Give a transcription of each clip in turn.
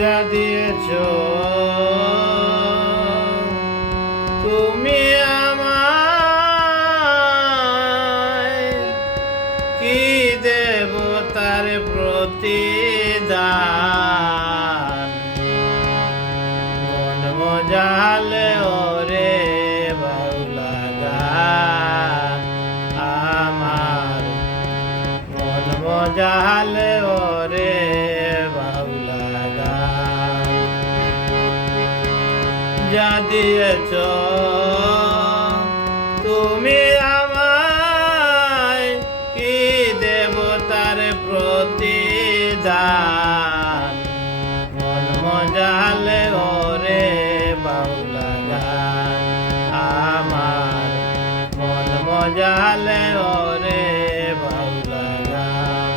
যা দিয়েছ তুমি আমায়, কি দেব তার প্রতিদান। মন মজালে ওরে বাউলা গান আমার, মন মজালে ওরে বাউলা গান। যা দিয়েছ তুমি আমায়, কি দেব তার প্রতিদান। মন মজালে ওরে বাউলা গান আমার, মন মজালে ওরে বাউলা গান।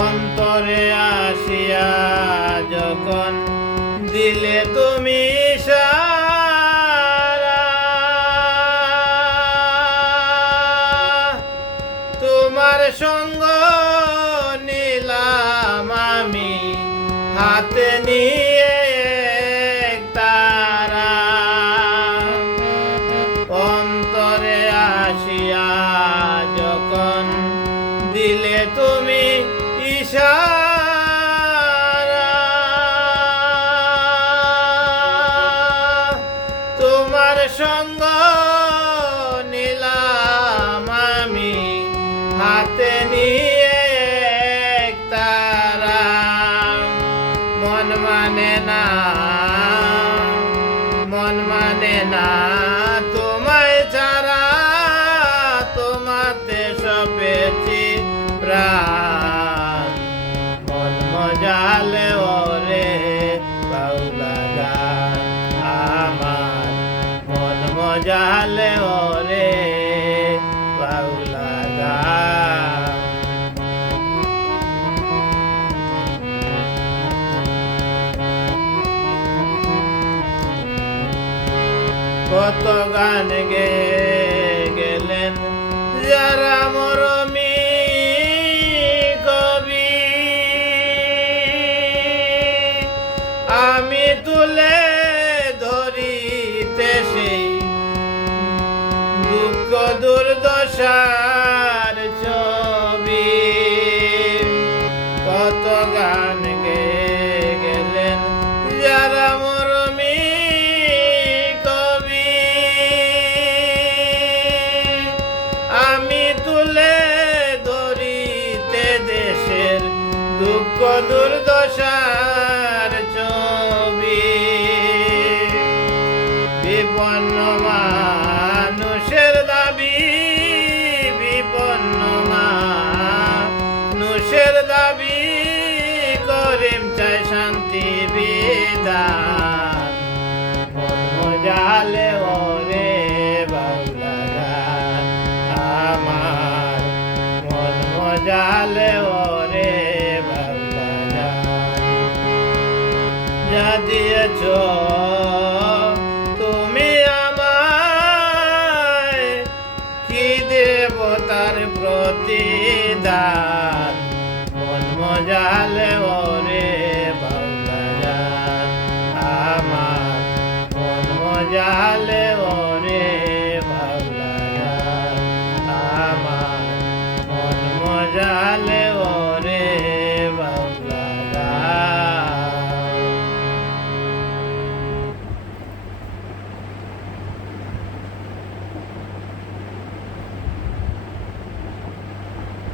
অন্তরে আসিয়া যখন দিলে তুমি ইশারা, তোমার সঙ্গ নিলাম আমি হাতে নিয়ে তারা। অন্তরে আসিয়া যখন দিলে তুমি ইশারা, তোমার সঙ্গ নিলাম আমি হাতে নিয়ে তারা। মন মানে না, মন মানে না তোমায় ছাড়া, তোমাতে সপেছি প্রাণ। মন মজালে ওরে বাউলা গান আমার, মন মজালে ওরে বাউলা গান। কত গান গেলেন যারা মরমী কবি, আমি তুলে ধরিতে সেই দুঃখ দুর্দশার ছবি। কত গান গেলেন যারা মরমী কবি, আমি তুলে ধরিতে দেশের দুঃখ দুর্দশার ছবি। বিপন্ন মানুষের দাবি, বিপন্ন মানুষের দাবি, করিম চাই শান্তি বিধান। মন মজালে